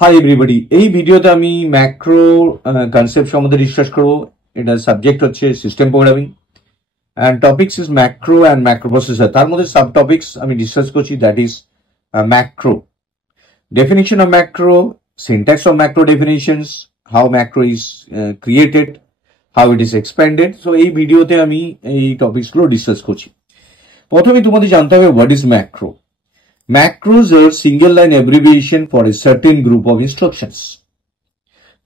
Hi everybody, এই ভিডিওতে আমি ম্যাক্রো কনসেপ্ট সম্বন্ধে ডিসকাস করব। এটা সাবজেক্ট হচ্ছে system programming and topics is macro and macro processor. তার মধ্যে সাব টপিকস আমি ডিসকাস করছি, that is macro, definition of macro, syntax of macro definitions, how macro is created, how it is expanded. So এই ভিডিওতে আমি এই টপিকসগুলো discuss করছি। প্রথমে তোমাদের জানতে হবে what is macro. Macros are single line abbreviation for a certain group of instructions.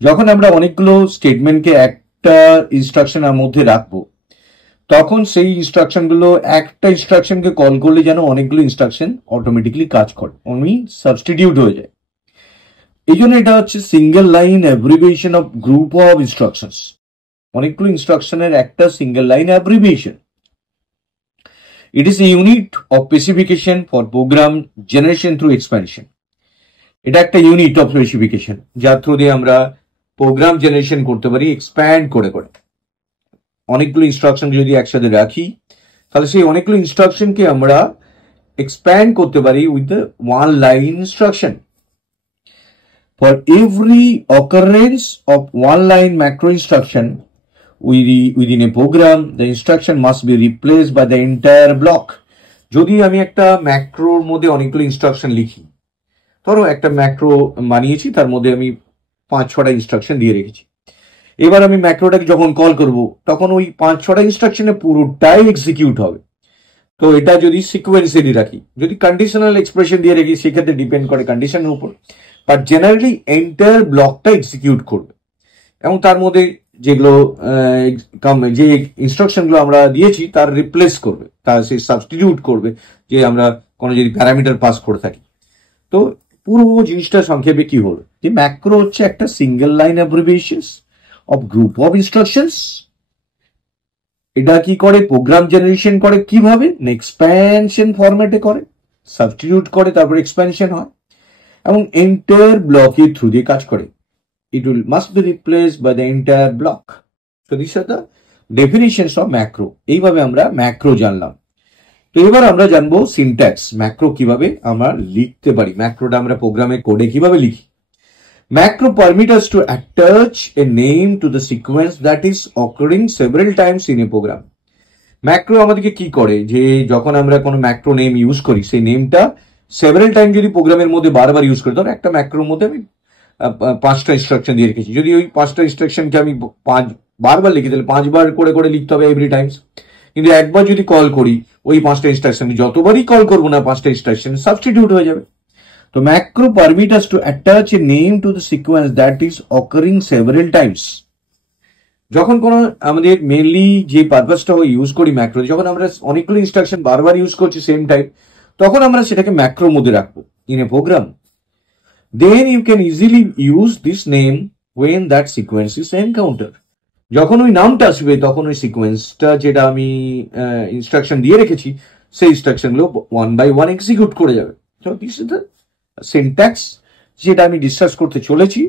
যখন আমরা অনেকগুলো স্টেটমেন্টকে একটা ইনস্ট্রাকশনের মধ্যে রাখবো, তখন সেই ইনস্ট্রাকশনগুলো একটা ইনস্ট্রাকশনকে কল করলে যেন অনেকগুলো ইনস্ট্রাকশন অটোমেটিক্যালি কাজ করে, অনলি সাবস্টিটিউট হয়ে যায়। এই জন্য এটা হচ্ছে single line abbreviation of group of instructions. অনেকগুলো ইনস্ট্রাকশনের একটা single line abbreviation. It is a unit of specification for program generation through expansion. এটা একটা ইউনিট অফ স্পেসিফিকেশন যার থ্রু দিয়ে আমরা প্রোগ্রাম জেনারেশন করতে পারি এক্সপ্যান্ড করে করে। অনেকগুলো ইনস্ট্রাকশন যদি একসাথে রাখি, তাহলে সেই অনেকগুলো ইনস্ট্রাকশনকে আমরা এক্সপ্যান্ড করতে পারি with the one line instruction. For every occurrence of one line macro instruction within a program, the instruction must be replaced by the entire block. যদি আমি একটা ম্যাক্রোর মধ্যে অনেকগুলো ইনস্ট্রাকশন লিখি, ধরো একটা ম্যাক্রো বানিয়েছি, তার মধ্যে আমি 5-6টা ইনস্ট্রাকশন দিয়ে রেখেছি। এবার আমি ম্যাক্রোটাকে যখন কল করব, তখন ওই 5-6টা ইনস্ট্রাকশনে পুরোটাই এক্সিকিউট হবে। তো এটা যদি সিকোয়েন্সিয়ালি রাখি, যদি কন্ডিশনাল এক্সপ্রেশন দিয়ে রেখি, সেক্ষেত্রে ডিপেন্ড করে কন্ডিশনের উপর, বাট জেনারেলি এন্টায়ার ব্লকটা এক্সিকিউট করবে। এবং তার মধ্যে যেগুলো যে ইনস্ট্রাকশন গুলো আমরা দিয়েছি তার রিপ্লেস করবে, তার সেই সাবস্টিটিউট করবে, যে আমরা কোনো যদি প্যারামিটার পাস করে থাকি। তো পুরো জিনিসটা সংক্ষেপে কি হলো, যে ম্যাক্রো হচ্ছে একটা single line abbreviations of group of instructions. এটা কি করে, প্রোগ্রাম জেনারেশন করে কিভাবে, এক্সপ্যানশন ফরম্যাটে করে, সাবস্টিটিউট করে, তারপর এক্সপ্যানশন হয়, এবং এন্টায়ার ব্লকের থ্রু দিয়ে কাজ করে। It must be replaced by the entire block. So these are the definitions of macro. এইভাবে আমরা ম্যাক্রো জানলাম। তো এবার আমরা জানবো সিনট্যাক্স, ম্যাক্রো কিভাবে আমরা লিখতে পারি, ম্যাক্রোটা আমরা প্রোগ্রামে কোডে কিভাবে লিখি। Macro permit us to attach a name to the sequence that is occurring several times in a program. Macro আমাদেরকে কি করে, যে যখন আমরা কোনো ম্যাক্রো নেম ইউজ করি, সেই নেমটা সেভারাল টাইম যদি প্রোগ্রামের মধ্যে বারবার ইউজ করি, ধরো একটা ম্যাক্রোর মধ্যে আমি 5টা ইনস্ট্রাকশন দিয়ে রেখেছি, যদি ওই 5টা ইনস্ট্রাকশনকে আমি বারবার লিখি, তাহলে 5বার করে করে লিখতে হবে এভরি টাইমস। কিন্তু একবার যদি কল করি, ওই 5টা ইনস্ট্রাকশন যতবারই কল করবো না, 5টা ইনস্ট্রাকশন সাবস্টিটিউট হয়ে যাবে। তো macro permit us to attach a name to the sequence that is occurring several times. যখন কোনো আমাদের মেনলি যে পারপাসটা ইউজ করি ম্যাক্রো, যখন আমরা অনেকগুলো ইনস্ট্রাকশন বারবার ইউজ করছি সেম টাইম, তখন আমরা সেটাকে ম্যাক্রোর মধ্যে রাখবো in a program. Then you can easily use this name when that sequence is encountered. যখন ওই নামটা আসবে, তখন ওই সিকোয়েন্সটা যেটা আমি ইনস্ট্রাকশন দিয়ে রেখেছি, সেই ইনস্ট্রাকশনগুলো 1 by 1 এক্সিকিউট করে যাবে। So this is the syntax যেটা আমি ডিসকাস করতে চলেছি।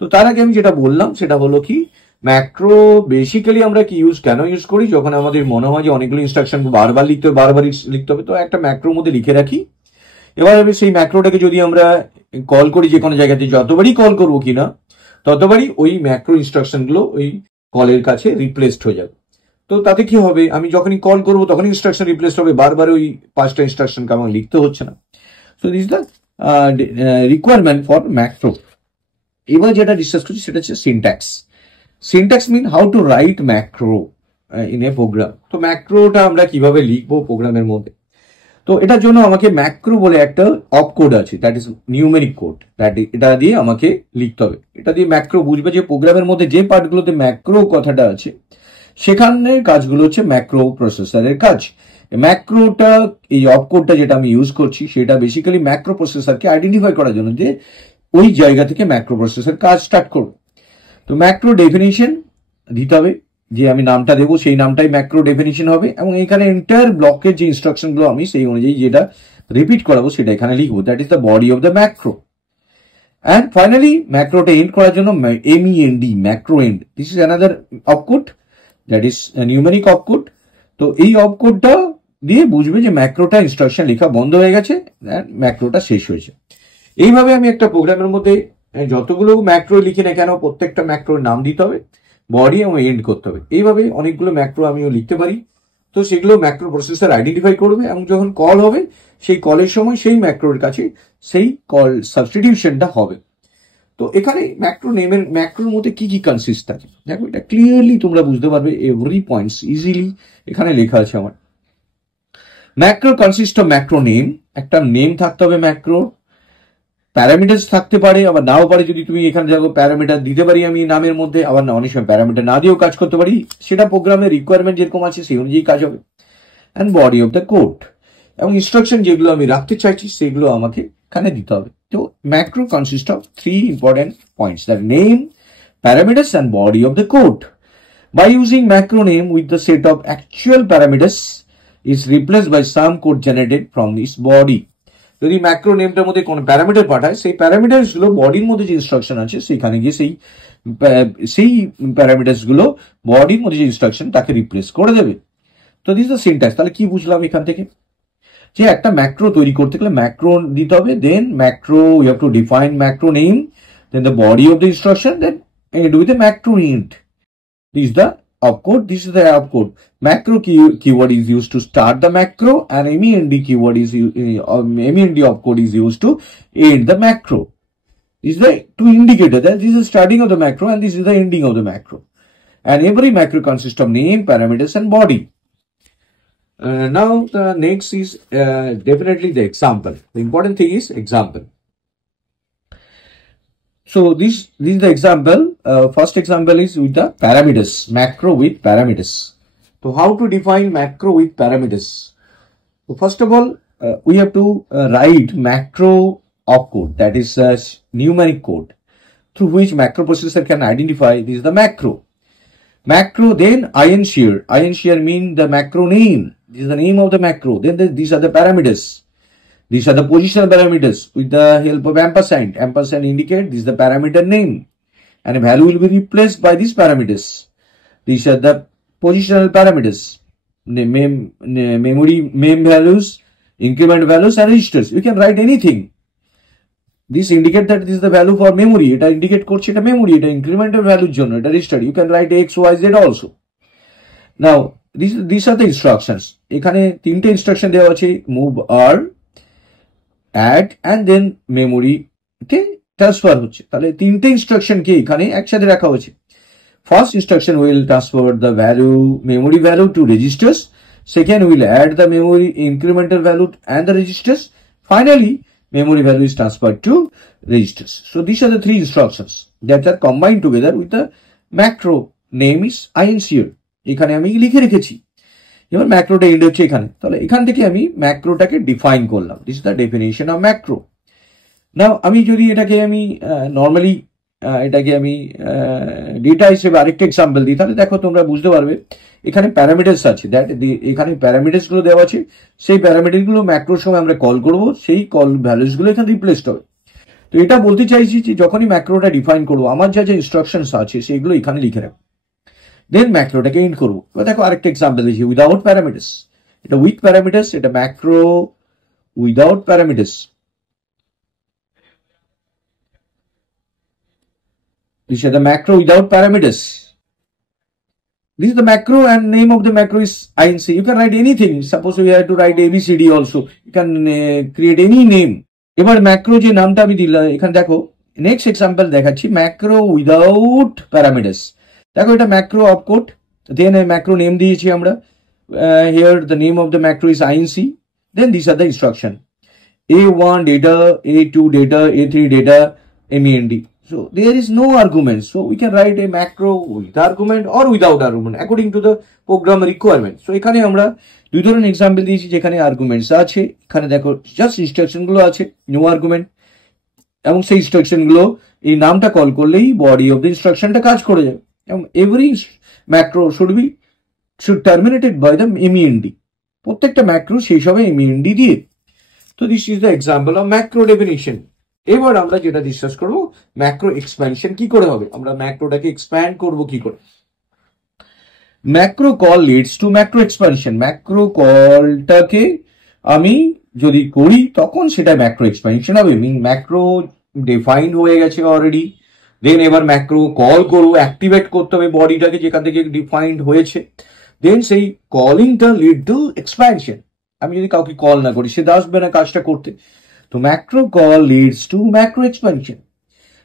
তো তার আগে আমি যেটা বললাম সেটা হলো কি, ম্যাক্রো বেসিক্যালি আমরা কি কেন ইউজ করি, যখন আমাদের মনে হয় যে অনেকগুলো ইনস্ট্রাকশন বারবার লিখতে হবে, তো একটা ম্যাক্রোর মধ্যে লিখে রাখি। এবার সেই ম্যাক্রোটাকে যদি আমরা কল করি যে কোনো জায়গাতে, যতবারই কল করবো কিনা, ততবারই ওই ম্যাক্রো ইনস্ট্রাকশন গুলো ওই কলের কাছে রিপ্লেসড হয়ে যাবে। তো তাতে কি হবে, আমি যখনই কল করবো তখনই ইনস্ট্রাকশন রিপ্লেস হবে, বারবার ওই 5টা ইনস্ট্রাকশনকে আমার লিখতে হচ্ছে না। So this the requirement for macro. এবার যেটা ডিসকাস করছি সেটা হচ্ছে syntax. Syntax mean how to write macro in a program. তো ম্যাক্রোটা আমরা কিভাবে লিখবো প্রোগ্রামের মধ্যে, তো এটার জন্য আমাকে ম্যাক্রো বলে একটা অপকোড আছে, দ্যাট ইজ নিউমেরিক কোড, এটা দিয়ে আমাকে লিখতে হবে। এটা দিয়ে ম্যাক্রো বুঝবে যে প্রোগ্রামের মধ্যে যে পার্টগুলোতে ম্যাক্রো কথাটা আছে, সেখানের কাজগুলো হচ্ছে ম্যাক্রো প্রসেসরের কাজ। ম্যাক্রোটা, এই অপকোডটা যেটা আমি ইউজ করছি, সেটা বেসিক্যালি ম্যাক্রো প্রসেসরকে আইডেন্টিফাই করার জন্য, যে ওই জায়গা থেকে ম্যাক্রো প্রসেসর কাজ স্টার্ট করবে। তো ম্যাক্রো ডেফিনিশন দিতে হবে, যে আমি নামটা দেবো সেই নামটাই ম্যাক্রো ডেফিনিশন হবে, এবং এখানে এন্টায়ার ব্লকের যে ইনস্ট্রাকশন গুলো আমি সেই অনুযায়ী যেটা রিপিট করাবো সেটা এখানে লিখবো, that is the body of the macro. And finally ম্যাক্রোটা এন্ড করার জন্য MEND, macro end, this is another opcode, that is numeric opcode. তো এই অপকোডটা দিয়ে বুঝবে যে ম্যাক্রোটা ইনস্ট্রাকশন লেখা বন্ধ হয়ে গেছে, ম্যাক্রোটা শেষ হয়েছে। এইভাবে আমি একটা প্রোগ্রামের মধ্যে যতগুলো ম্যাক্রো লিখি না কেন প্রত্যেকটা ম্যাক্রোর নাম দিতে হবে, বডি এবং এন্ড করতে হবে। এইভাবে অনেকগুলো ম্যাক্রো আমিও লিখতে পারি। তো সেগুলো ম্যাক্রো প্রসেসর আইডেন্টিফাই করবে এবং যখন কল হবে সেই কলের সময় সেই ম্যাক্রোর কাছে সেই কল সাবস্টিটিউশনটা হবে। তো এখানে ম্যাক্রোর মধ্যে কি কি কনসিস্ট থাকে দেখো, এটা ক্লিয়ারলি তোমরা বুঝতে পারবে, এভরি পয়েন্টস ইজিলি এখানে লেখা আছে আমার। Macro consist of macro name, একটা নেম থাকতে হবে ম্যাক্রো, প্যারামিটার্স থাকতে পারে আবার নাও পারে, যদি তুমি এখানে দেখো প্যারামিটার দিতে পারি আমি নামের মধ্যে, আবার না অনেক সময় প্যারামিটার না দিয়েও কাজ করতে পারি, সেটা প্রোগ্রামের রিকোয়ারমেন্ট যেরকম আছে সেই অনুযায়ী কাজ হবে। And body of the code এবং ইনস্ট্রাকশন যেগুলো আমি রাখতে চাইছি সেগুলো আমাকে এখানে দিতে হবে। তো macro consist of three important points, the name, parameters and body of the code. By using macro name with the set of actual parameters is replaced by some code generated from this body. যদি macro নেমটার মধ্যে কোনো parameter পাঠায় সেই parameters গুলো বডির মধ্যে যে instruction আছে সেখানে গিয়ে সেই প্যারামিটার্স গুলো বডির মধ্যে যে ইনস্ট্রাকশন তাকে রিপ্লেস করে দেবে। তো দিস দ্য সিনট্যাক্স। তাহলে কি বুঝলাম এখান থেকে, যে একটা ম্যাক্রো তৈরি করতে গেলে ম্যাক্রো দিতে হবে, then macro you have to define macro name, then the body of the instruction, then end with a macro int. This is the opcode. This is the opcode. Macro keyword is used to start the macro, and MEND keyword is MEND opcode is used to end the macro. This is the two indicator that this is the starting of the macro and this is the ending of the macro. And every macro consists of name, parameters, and body. Now the next is definitely the example. The important thing is example. So this is the example. First example is with the parameters, macro with parameters. So how to define macro with parameters? So first of all, we have to write macro opcode, that is numeric code through which macro processor can identify this is the macro. Macro, then INCR mean the macro name. This is the name of the macro. Then these are the parameters. These are the positional parameters with the help of ampersand. Ampersand indicate this is the parameter name and a value will be replaced by these parameters. These are the positional parameters. Memory values, increment values and registers. You can write anything. This indicate that this is the value for memory. It indicate করছে এটা memory, এটা incremental value জন্য, এটা register. You can write x, y, z also. Now, these are the instructions. এখানে তিনটে instruction দেওয়া আছে, move r, add and then memory তে ট্রান্সফার হচ্ছে। তাহলে তিনটে ইনস্ট্রাকশন কে এখানে একসাথে রাখা হয়েছে। First instruction will transfer the value, memory value to registers. Second will add the memory incremental value and the registers. Finally, memory value is transferred to registers. So these are the three instructions that are combined together with the macro name is INCR. এখানে আমি লিখে রেখেছি। এবার ম্যাক্রোটা and হচ্ছে এখানে, তাহলে এখান থেকে আমি ম্যাক্রোটাকে ডিফাইন করলাম। This is the definition of macro. Now আমি যদি এটাকে আমি নর্মালি এটাকে আমি ডেটা হিসেবে আরেকটা এক্সাম্পল দিই, তাহলে দেখো তোমরা বুঝতে পারবে এখানে প্যারামিটার্স আছে, দ্যাট এখানে প্যারামিটার্স গুলো দেওয়া আছে, সেই প্যারামিটার গুলো ম্যাক্রোর সময় আমরা কল করবো, সেই কল ভ্যালুস গুলো এখানে রিপ্লেসড হবে। তো এটা বলতে চাইছি যে যখনই ম্যাক্রোটা ডিফাইন করবো আমার যা যা ইনস্ট্রাকশনস আছে সেগুলো এখানে লিখে রাখবো, দেন ম্যাক্রোটাকে এন্ড করবো। দেখো আরেকটা এক্সাম্পল দিচ্ছি, উইদাউট প্যারামিটার্স। এটা উইথ প্যারামিটার্স, এটা macro without parameters. This is the macro without parameters. This is the macro and name of the macro is INC. You can write anything. Suppose we have to write ABCD also. You can create any name. এবার ম্যাক্রো যে নামটা আমি দিলাম এখানে দেখো, next example দেখাচ্ছি, macro without parameters. দেখো এটা macro opcode, then macro name দিয়েছি আমরা, here the name of the macro is INC, then this are the instruction, A1 data, A2 data, A3 data, MEND. So there is no argument. So we can write a macro with argument or without argument according to the program requirement. So এখানে আমরা দুই ধরনের example দিয়েছি, যেখানে arguments আছে, এখানে দেখো just instruction গুলো আছে, নো আর্গুমেন্ট, এবং সেই ইনস্ট্রাকশন গুলো এই নামটা কল করলেই বডি অফ দ্য ইনস্ট্রাকশনটা কাজ করে যাবে। এবং every macro should terminated by the MEND। প্রত্যেকটা ম্যাক্রো শেষ হবে MEND দিয়ে। তো this is the example of macro definition. এবার আমরা যেটা ডিসকাস করব, ম্যাক্রো এক্সপ্যানশন কি করে হবে, আমরা ম্যাক্রোটাকে এক্সপ্যান্ড করব কি করে। Macro call leads to macro expansion. Macro কলটাকে আমি যদি করি তখন সেটা ম্যাক্রো এক্সপ্যানশন হবে। মিন ম্যাক্রো ডিফাইন্ড হয়ে গেছে অলরেডি, দেন এবার ম্যাক্রো কল করবো, অ্যাক্টিভেট করতে হবে বডিটাকে যেখান থেকে ডিফাইন্ড হয়েছে, দেন সেই কলিংটা লিড টু এক্সপ্যানশন। আমি যদি কাউকে কল না করি সে আসবে না কাজটা করতে, তো macro call leads to macro expansion.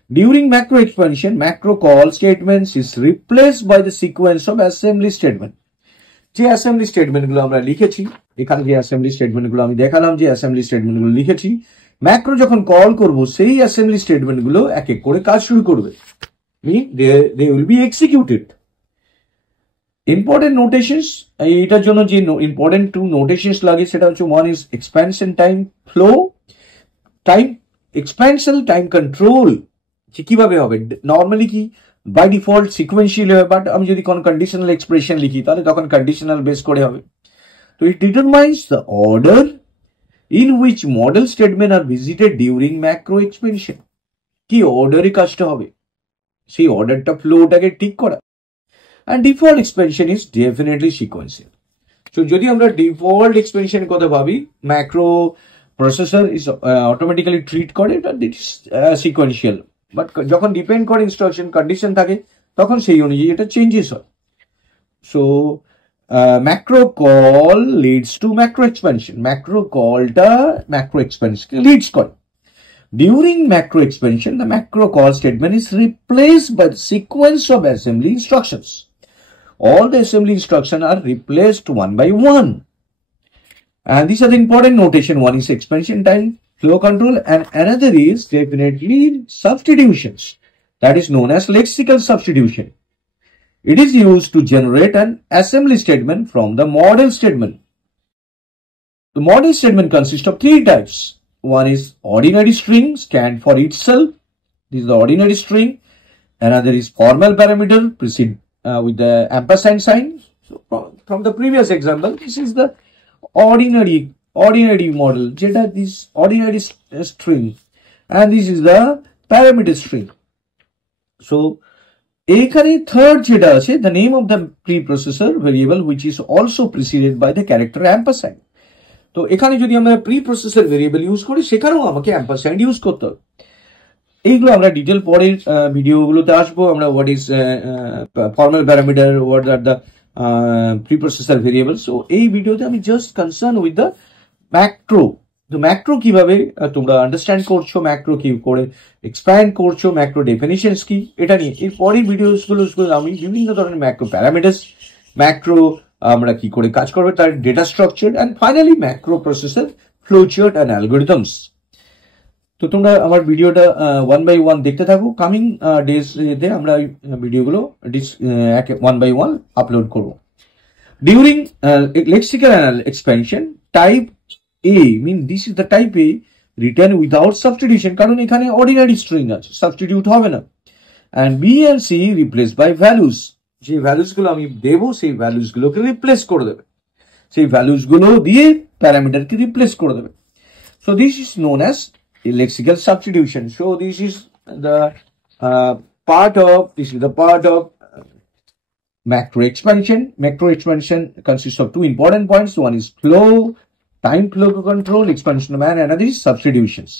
During macro expansion, macro call statements is replaced by the sequence of assembly statement. যে অ্যাসেম্বলি স্টেটমেন্ট গুলো আমরা লিখেছি, এখানে যে অ্যাসেম্বলি স্টেটমেন্ট গুলো আমি দেখালাম, যে অ্যাসেম্বলি স্টেটমেন্ট গুলো লিখেছি, ম্যাক্রো যখন কল করব সেই অ্যাসেম্বলি স্টেটমেন্ট গুলো এক এক করে কাজ শুরু করবে, they will be executed. Important notations, এইটার জন্য যে ইম্পর্টেন্ট টু নোটেশনস লাগে সেটা হচ্ছে, one is expansion time flow, time expansion time control. কিভাবে হবে, নর্মালি কি বাই ডিফল্ট সিকোয়েন্সিয়াল হবে, বাট আমি যদি কোনো কন্ডিশনাল এক্সপ্রেশন লিখি তাহলে তখন কন্ডিশনাল বেস করে হবে। তো it determines the order in which model statement are visited during macro expansion. কি অর্ডারে কাজটা হবে সেই অর্ডারটা ফ্লোটাকে ঠিক করা। And default expansion is definitely sequential. তো যদি আমরা ডিফল্ট এক্সপেনশনের কথা ভাবি, macro processor is automatically treat করে এটা সিকোয়েন্সিয়াল, বাট যখন ডিপেন্ড করে ইনস্ট্রাকশন কন্ডিশন থাকে তখন সেই অনুযায়ী এটা চেঞ্জেস হয়। So macro call leads to macro expansion, macro কলটা ম্যাক্রো এক্সপেনশনকে লিডস করে। During macro expansion, the macro call statement is replaced by the sequence of assembly instructions. All the assembly instructions are replaced one by one. And these are the important notation. One is expansion time, flow control, and another is definitely substitutions. That is known as lexical substitution. It is used to generate an assembly statement from the model statement. The model statement consists of three types. One is ordinary string, scanned for itself. This is the ordinary string. Another is formal parameter, precede with the ampersand sign. So from the previous example, this is the ordinary model. This ordinary string, and this is the parameter string. So এখানে third যেটা আছে, the name of the preprocessor variable, which is also preceded by the character ampersand. তো এখানে যদি আমরা pre processor variable use করি সেখানেও আমাকে অ্যাম্পারস্যান্ড ইউজ করতে হবে। এইগুলো আমরা ডিটেল পরের ভিডিওগুলোতে আসবো। আমরা what is formal parameter, what are the preprocessor variable. So এই ভিডিওতে আমি just concern with the macro. তো ম্যাক্রো কিভাবে তোমরা আন্ডারস্ট্যান্ড করছো, ম্যাক্রো কি করে এক্সপ্যান্ড করছো, ম্যাক্রো ডেফিনিশনস কি, এটা নিয়ে এর পরের ভিডিওসগুলো আমি বিভিন্ন ধরনের ম্যাক্রো প্যারামিটার্স, ম্যাক্রো আমরা কি করে কাজ করবে তার data structure, and finally macro processor flowchart and algorithms. তো তোমরা আমার ভিডিওটা ওয়ান বাই ওয়ান দেখতে থাকো। কামিং ডেজ এতে আমরা ভিডিওগুলো ওয়ান বাই ওয়ান আপলোড করবো। During lexical expansion type a, mean this is the type a return without substitution, কারণ এখানে অর্ডিনারি স্ট্রিং আছে, সাবস্টিটিউট হবে না। And b and c replace by values, যে ভ্যালুস গুলো আমি দেবো সেই ভ্যালুস গুলোকে রিপ্লেস করে দেবে, সেই ভ্যালুস গুলো দিয়ে প্যারামিটারকে রিপ্লেস করে দেবে। So this is known as lexical substitution. So this is the part of macro expansion. Macro expansion consists of two important points. One is flow, time flow control, expansion of man, and another is substitutions.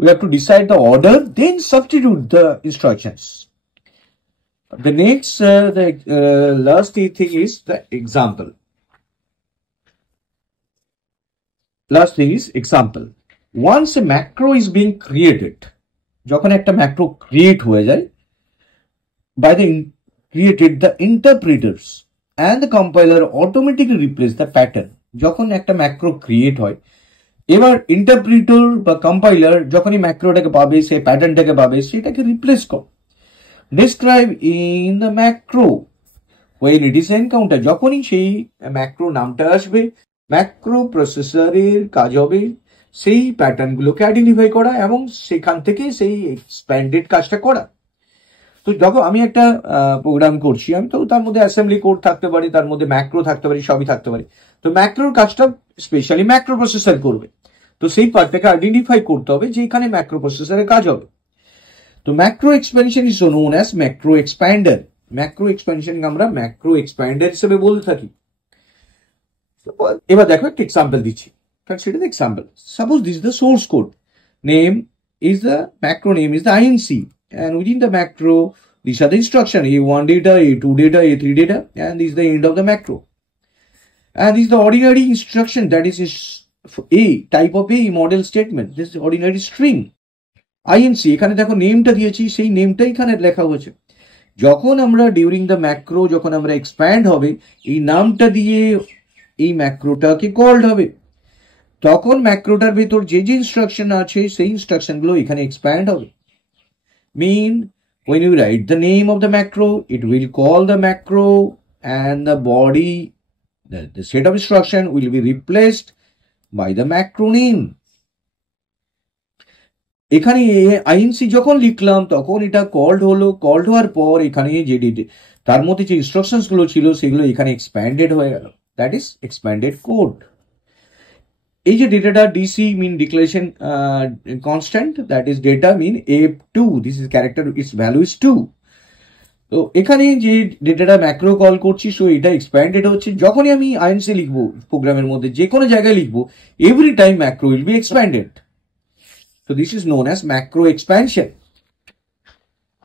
We have to decide the order, then substitute the instructions. The next, last thing is the example. Last thing is example. Once a macro is being created, যখন একটা macro create হয়ে যায়, by the interpreters and the compiler automatically replace the pattern. যখন একটা macro create হয়, এবার interpreter বা compiler যখনই macroটাকে পাবে, সেই প্যাটার্নটাকে পাবে, সেটাকে রিপ্লেস করে। Describe in the macro when it is encountered, যখনই সেই macro নামটা আসবে, macro প্রসেসরের কাজ হবে সেই প্যাটার্ন গুলোকে আইডেন্টিফাই করা এবং সেখান থেকে সেই এক্সপ্যান্ডেড কাজটা করা। তো যখন আমি একটা প্রোগ্রাম করছি, আমি তো তার মধ্যে অ্যাসেম্বলি কোড থাকতে পারি, তার মধ্যে ম্যাক্রো থাকতে পারি, সবই থাকতে পারে। তো ম্যাক্রোর কাজটা স্পেশালি ম্যাক্রো প্রসেসর করবে, তো সেই পার্টটাকে আইডেন্টিফাই করতে হবে যে এখানে ম্যাক্রো প্রসেসরের কাজ হবে। তো macro expansion is known as macro expander. Macro expansion আমরা ম্যাক্রো এক্সপ্যান্ডার হিসেবে বলে থাকি। এবার দেখো একটা এক্সাম্পল দিচ্ছি। Consider the example. Suppose this is the source code. Name is the macro name is the INC, and within the macro, these are the instruction A1 data, A2 data, A3 data, and this is the end of the macro. And this is the ordinary instruction, that is A type of A model statement. This is ordinary string INC. এখানে দেখো নেমটা দিয়েছি, সেই নেমটা এখানে লেখা হয়েছে। যখন আমরা ডিউরিং দ্য ম্যাক্রো যখন আমরা এক্সপ্যান্ড হবে, এই নামটা দিয়ে এই ম্যাক্রোটাকে কলড হবে, তখন ম্যাক্রোটার ভেতর যে যে ইনস্ট্রাকশন আছে সেই ইনস্ট্রাকশনগুলো এখানে এক্সপ্যান্ড হবে। mean when you write the name of the macro, it will call the macro, and the body, the set of instruction will be replaced by the macro name. এখানে আইএনসি যখন লিখলাম তখন এটা called হলো, called হওয়ার পর এখানে যে তার মধ্যে যে ইনস্ট্রাকশনস গুলো ছিল সেগুলো এখানে এক্সপ্যান্ডেড হয়ে গেল, দ্যাট ইজ এক্সপ্যান্ডেড কোড। এই যে ডেটাটা DC mean declaration constant, that is data mean A2, this is character, its value is 2। তো এখানে যে ডেটাটা ম্যাক্রো কল করছি, সো এটা এক্সপ্যান্ডেড হচ্ছে। যখনই আমি আইএনসি লিখবো প্রোগ্রামের মধ্যে যে কোনো জায়গায় লিখবো, every time macro will be expanded. So this is known as macro expansion.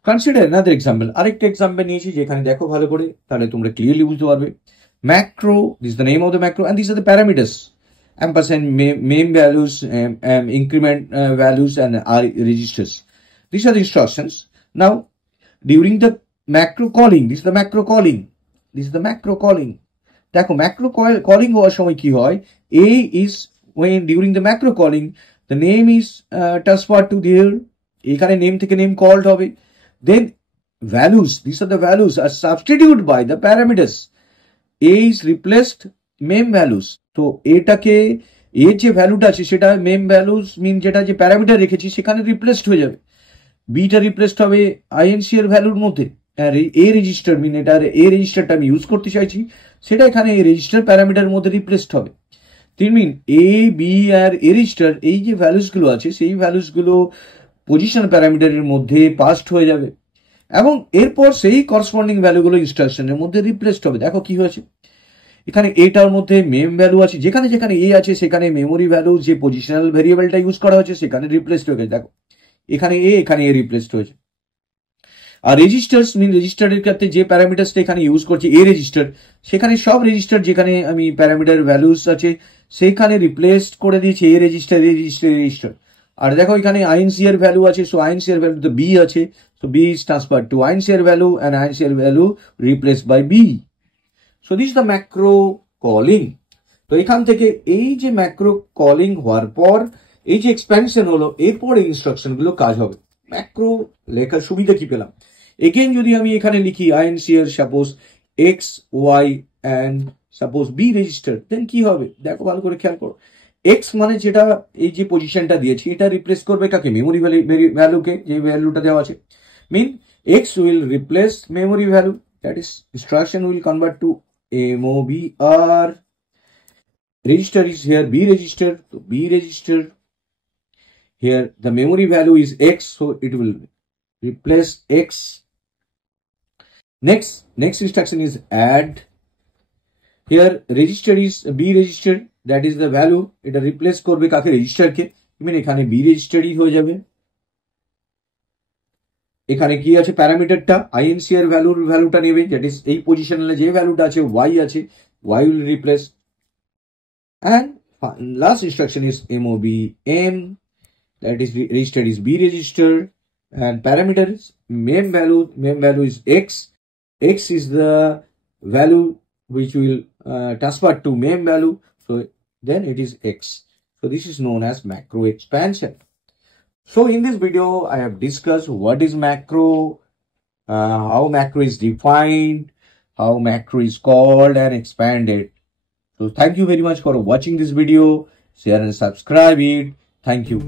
Consider another example. আরেকটা এক্সাম্পল নিয়েছি যেখানে দেখো ভালো করে, তাহলে তোমরা ক্লিয়ারলি বুঝতে পারবে। Macro, this is the name of the macro, and these are the parameters: ampersand, main values, increment values, and R registers. These are the instructions. Now, during the macro calling, this is the macro calling. This is the macro calling. দেখো macro calling হওয়ার সময় কি হয়? A is when during the macro calling, the name is transferred to there. এখানে name থেকে name called হবে. Then values, these are the values, are substituted by the parameters. A is replaced main values. তো এটাকে এর যে ভ্যালুটা আছে সেটা মেম ভ্যালুস মিন যেটা যে প্যারামিটার রেখেছি সেখানে রিপ্লেসড হয়ে যাবে। বিটা রিপ্লেসড হবে আইএনসি এর ভ্যালুর মধ্যে। আর এ রেজিস্টার মিন এটার এ রেজিস্টারটা আমি ইউজ করতে চাইছি, সেটা এখানে এ রেজিস্টার প্যারামিটার মধ্যে রিপ্লেসড হবে। তিন মিন A B R A register এই যে ভ্যালুস গুলো আছে সেই ভ্যালুস গুলো পজিশন প্যারামিটারের মধ্যে পাস্ট হয়ে যাবে, এবং এরপর সেই করসপন্ডিং ভ্যালুগুলো ইনস্ট্রাকশনের মধ্যে রিপ্লেসড হবে। দেখো কি হয়েছে, এখানে এটার মধ্যে মেম ভ্যালু আছে, যেখানে যেখানে এ আছে সেখানে মেমোরি ভ্যালু যে পজিশনাল ভেরিয়েবলটা ইউজ করা হয়েছে সেখানে রিপ্লেসড হয়ে গেছে। দেখো এখানে এ রিপ্লেসড হয়েছে। আর রেজিস্টার্স মিন রেজিস্টারের ক্ষেত্রে যে প্যারামিটারসটা এখানে ইউজ করছি এ রেজিস্টার, সেখানে সব রেজিস্টার যেখানে আমি প্যারামিটার ভ্যালুস আছে সেখানে রিপ্লেসড করে দিয়েছি এ রেজিস্টার। আর দেখো এখানে আইএনসি এর ভ্যালু আছে, সো আইএনসি এর ভ্যালু তো বি আছে, so B is transfer to INC এর ভ্যালু, এন্ড আইএনসি এর value replaced by B. So this the macro calling. তো এখান থেকে এই যে ম্যাক্রো কলিং হওয়ার পর এই যে এক্সপ্যানশন হলো, এরপর এই ইনস্ট্রাকশন গুলো কাজ হবে। ম্যাক্রো লেখার সুবিধা কি পেলাম? এগেন যদি আমি এখানে লিখি আইএনসি এর suppose X Y and suppose B register, then কি হবে দেখো ভালো করে খেয়াল করো। এক্স মানে যেটা এই যে পজিশনটা দিয়েছি এটা রিপ্লেস করবে কাকে? মেমোরি ভ্যালুকে, যে ভ্যালুটা দেওয়া আছে। Mean X will replace memory value, that is instruction will convert to MOVR. Register is here B register, so B register. Here the memory value is X, so it will replace X. Next instruction is add. Here register is B register, that is the value, এটা replace করবে কাকে? Register কে। মানে এখানে B register-ই হয়ে যাবে। এখানে কি আছে? প্যারামিটারটা INC এর ভ্যালুটা নেবে, দ্যাট ইজ এই পজিশনে যে ভ্যালুটা আছে Y আছে, Y will replace. And last instruction is MOVM, that is register is B register, and parameters main value is X. X is the value which will transfer to main value, so then it is X. So this is known as macro expansion. So in this video I have discussed what is macro, how macro is defined, how macro is called and expanded. So thank you very much for watching this video. Share and subscribe it. Thank you.